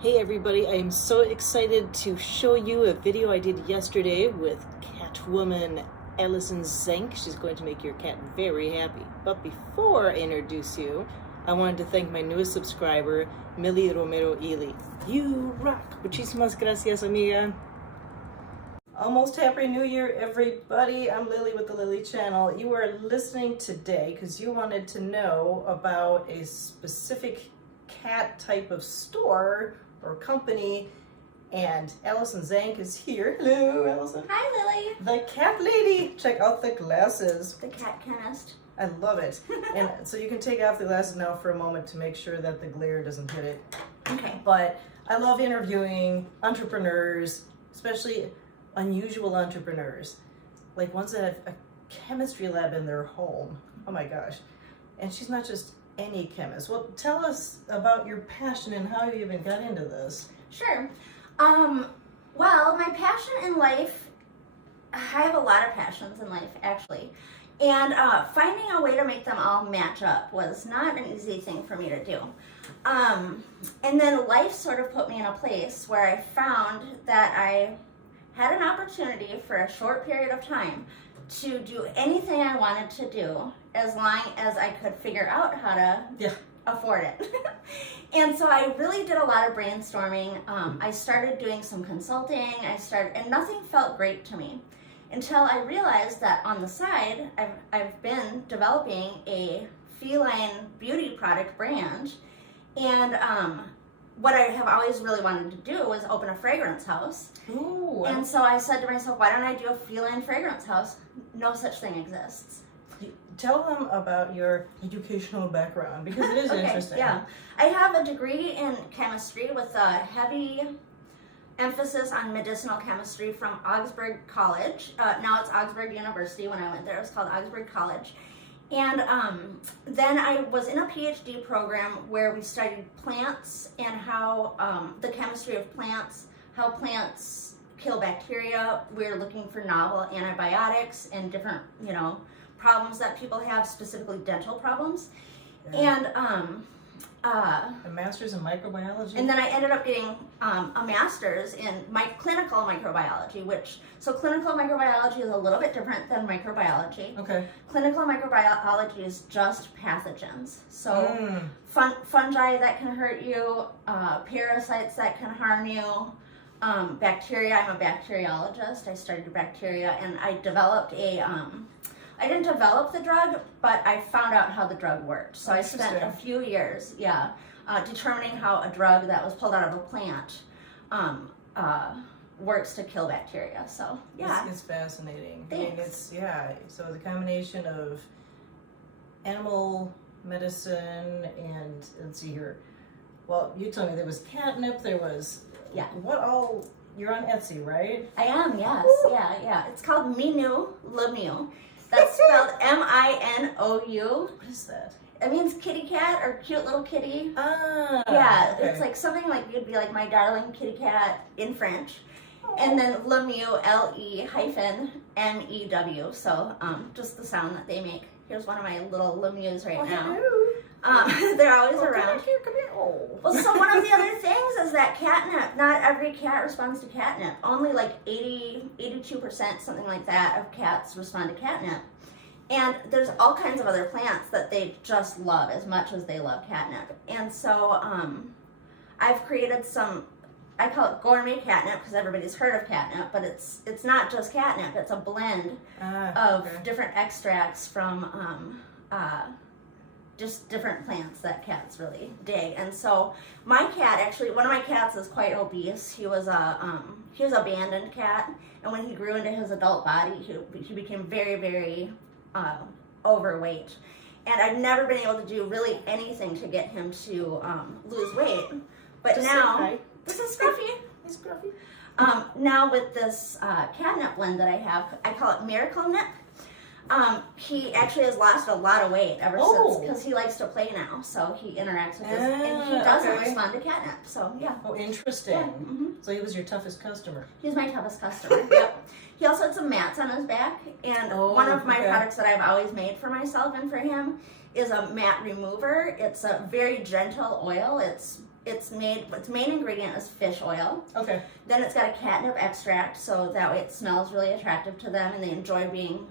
Hey everybody, I am so excited to show you a video I did yesterday with Catwoman Allison Zank. She's going to make your cat very happy. But before I introduce you, I wanted to thank my newest subscriber, Millie Romero Ely. You rock! Muchísimas gracias, amiga. Almost Happy New Year, everybody. I'm Lily with the Lily Channel. You are listening today because you wanted to know about a specific cat type of store or company, and Allison Zank is here. Hello, Allison. Hi, Lily. The cat lady. Check out the glasses. The cat chemist. I love it. And so you can take off the glasses now for a moment to make sure that the glare doesn't hit it. Okay. But I love interviewing entrepreneurs, especially unusual entrepreneurs, like ones that have a chemistry lab in their home. Oh my gosh. And she's not just any chemist. Well, tell us about your passion and how you even got into this. Sure. Well, my passion in life, I have a lot of passions in life, actually. And finding a way to make them all match up was not an easy thing for me to do. And then life sort of put me in a place where I found that I had an opportunity for a short period of time to do anything I wanted to do as long as I could figure out how to afford it. And so I really did a lot of brainstorming. I started doing some consulting. And nothing felt great to me until I realized that on the side, I've been developing a feline beauty product brand. And what I have always really wanted to do was open a fragrance house. Ooh. And so I said to myself, why don't I do a feline fragrance house? No such thing exists. Tell them about your educational background, because it is interesting. Yeah, I have a degree in chemistry with a heavy emphasis on medicinal chemistry from Augsburg College. Now it's Augsburg University. When I went there, it was called Augsburg College. And then I was in a PhD program where we studied plants and how the chemistry of plants, how plants kill bacteria. We're looking for novel antibiotics and different, problems that people have, specifically dental problems. Yeah. And A master's in microbiology? and then I ended up getting a master's in clinical microbiology, so clinical microbiology is a little bit different than microbiology. Okay. Clinical microbiology is just pathogens. So fungi that can hurt you, parasites that can harm you, bacteria. I'm a bacteriologist. I studied bacteria, and I developed I didn't develop the drug, but I found out how the drug worked. So I spent a few years, determining how a drug that was pulled out of a plant works to kill bacteria. So yeah, it's fascinating. Thanks. I mean, so it's a combination of animal medicine and, let's see here. Well, you told me there was catnip. There was what all? You're on Etsy, right? I am. Yes. Woo! Yeah. It's called Minou Lemieux. That's spelled M-I-N-O-U. What is that? It means kitty cat or cute little kitty. Ah. Yeah, okay. It's like something like you'd be like my darling kitty cat in French. And then Lemieux, L-E-M-E-W. So just the sound that they make. Here's one of my little Lemieux right now. They're always around. Come here. Oh. Well, so one of the other things is that catnip. Not every cat responds to catnip. Only like 82%, something like that, of cats respond to catnip. And there's all kinds of other plants that they just love as much as they love catnip. And so I've created I call it gourmet catnip because everybody's heard of catnip, but it's not just catnip. It's a blend of different extracts from just different plants that cats really dig. And so my cat, actually, one of my cats is quite obese. He was an abandoned cat, and when he grew into his adult body, he became very, very overweight. And I've never been able to do really anything to get him to lose weight. But Just now, this is Scruffy. He's Scruffy. Now with this catnip blend that I have, I call it Miracle Nip. He actually has lost a lot of weight ever since, because he likes to play now, so he interacts with this, and he doesn't respond to catnip, so yeah. Oh, interesting. Yeah. So he was your toughest customer. He's my toughest customer, yep. He also had some mats on his back, and one of my products that I've always made for myself and for him is a mat remover. It's a very gentle oil. its main ingredient is fish oil. Okay. Then it's got a catnip extract, so that way it smells really attractive to them and they enjoy being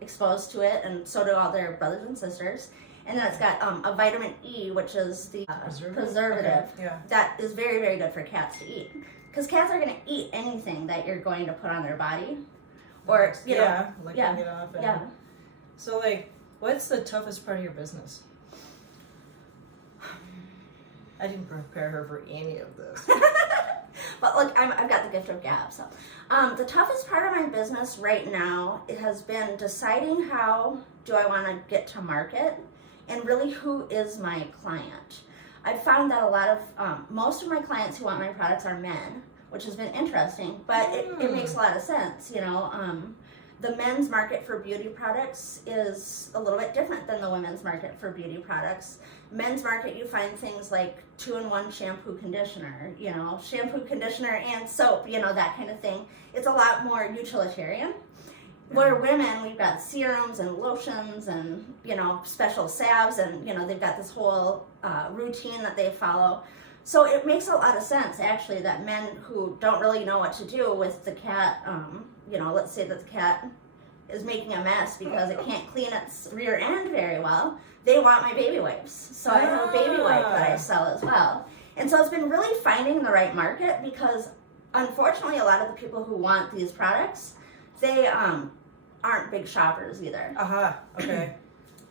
exposed to it, and so do all their brothers and sisters. And then it's got a vitamin E, which is the preservative Okay. Yeah. that is very, very good for cats to eat. Because cats are going to eat anything that you're going to put on their body. Or, you know, licking it off. And, yeah. So, like, what's the toughest part of your business? I didn't prepare her for any of this. But look, I've got the gift of gab. So, the toughest part of my business right now, it has been deciding how do I want to get to market, and really who is my client. I've found that a lot of most of my clients who want my products are men, which has been interesting, but it makes a lot of sense. You know, the men's market for beauty products is a little bit different than the women's market for beauty products. Men's market, you find things like 2-in-1 shampoo conditioner, you know, shampoo, conditioner, and soap, you know, that kind of thing. It's a lot more utilitarian. Where women, we've got serums and lotions and, you know, special salves, and, you know, they've got this whole routine that they follow. So it makes a lot of sense, actually, that men who don't really know what to do with the cat, you know, let's say that the cat is making a mess because it can't clean its rear end very well, they want my baby wipes. So I have a baby wipe that I sell as well. And so it's been really finding the right market, because unfortunately a lot of the people who want these products, they aren't big shoppers either. Okay.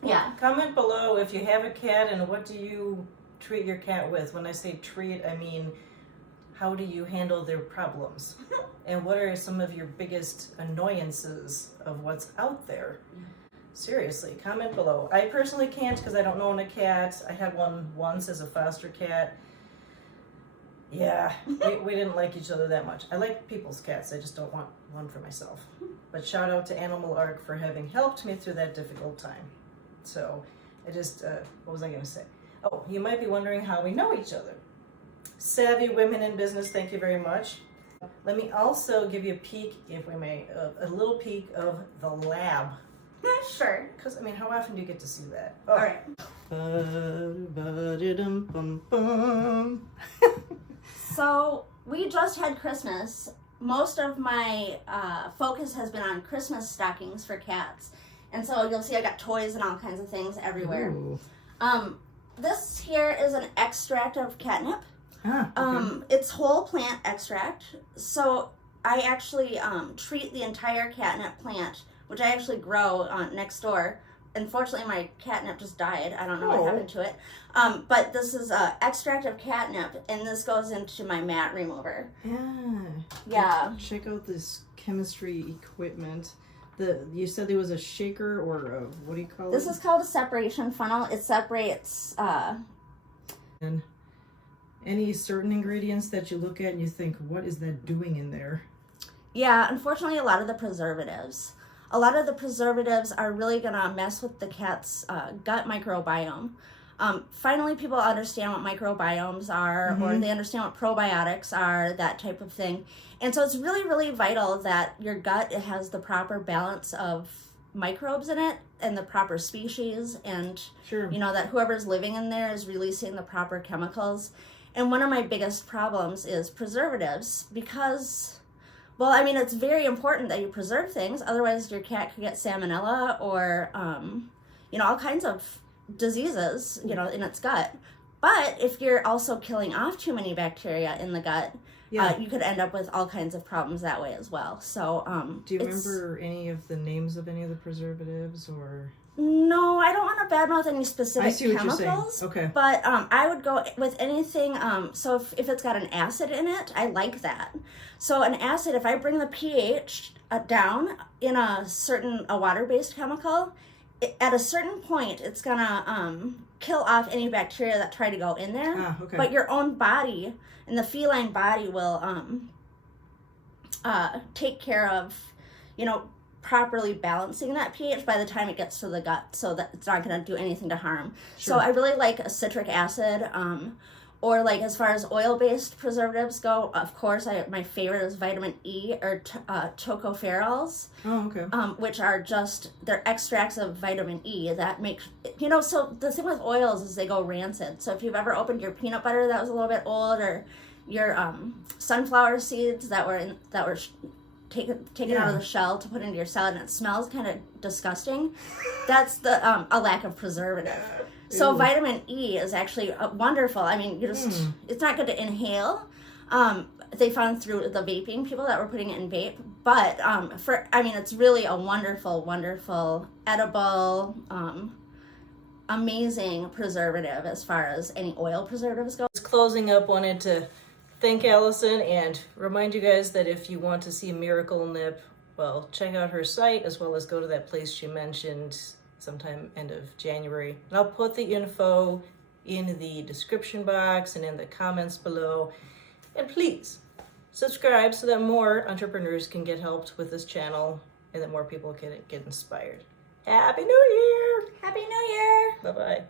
Yeah. Comment below if you have a cat, and what do you treat your cat with? When I say treat, I mean, how do you handle their problems? And what are some of your biggest annoyances of what's out there? Seriously, comment below. I personally can't, because I don't own a cat. I had one once as a foster cat. Yeah, we didn't like each other that much. I like people's cats. I just don't want one for myself. But shout out to Animal Arc for having helped me through that difficult time. So I just, what was I going to say? Oh, you might be wondering how we know each other. Savvy Women in Business, thank you very much. Let me also give you a peek, if we may, a little peek of the lab. Sure. Because, I mean, how often do you get to see that? All right. So we just had Christmas. Most of my focus has been on Christmas stockings for cats. And so you'll see I got toys and all kinds of things everywhere. This here is an extract of catnip. Okay. It's whole plant extract. So I actually treat the entire catnip plant, which I actually grow next door. Unfortunately, my catnip just died. I don't know what happened to it. But this is an extract of catnip, and this goes into my mat remover. Yeah. Check out this chemistry equipment. You said there was a shaker, or a, what do you call it? This is called a separation funnel. It separates... And any certain ingredients that you look at and you think, what is that doing in there? Yeah, unfortunately, a lot of the preservatives. A lot of the preservatives are really going to mess with the cat's gut microbiome. Finally, people understand what microbiomes are, or they understand what probiotics are, that type of thing. And so it's really, really vital that your gut has the proper balance of microbes in it and the proper species, and you know, that whoever's living in there is releasing the proper chemicals. And one of my biggest problems is preservatives, because... well, I mean, it's very important that you preserve things. Otherwise, your cat could get salmonella or, you know, all kinds of diseases, you know, in its gut. But if you're also killing off too many bacteria in the gut, you could end up with all kinds of problems that way as well. So, do you remember any of the names of any of the preservatives, or? No, I don't want to badmouth any specific chemicals. What you're saying. Okay. But I would go with anything. So if it's got an acid in it, I like that. So an acid, if I bring the pH down in a water-based chemical, at a certain point, it's gonna kill off any bacteria that try to go in there. But your own body and the feline body will take care of, you know, properly balancing that pH by the time it gets to the gut, so that it's not going to do anything to harm. So I really like a citric acid, Or like as far as oil-based preservatives go, of course, my favorite is vitamin E or tocopherols, Oh, okay. which are they're extracts of vitamin E that make, so the thing with oils is they go rancid. So if you've ever opened your peanut butter that was a little bit old, or your sunflower seeds that were taken out of the shell to put into your salad and it smells kind of disgusting, that's a lack of preservative. So vitamin E is actually wonderful. I mean, it's not good to inhale. They found through the vaping people that were putting it in vape, but it's really a wonderful, wonderful, edible, amazing preservative as far as any oil preservatives go. It's closing up, wanted to thank Allison and remind you guys that if you want to see a miracle nip, well, check out her site as well as go to that place she mentioned sometime end of January. And I'll put the info in the description box and in the comments below. And please subscribe so that more entrepreneurs can get helped with this channel and that more people can get inspired. Happy New Year! Happy New Year! Bye-bye.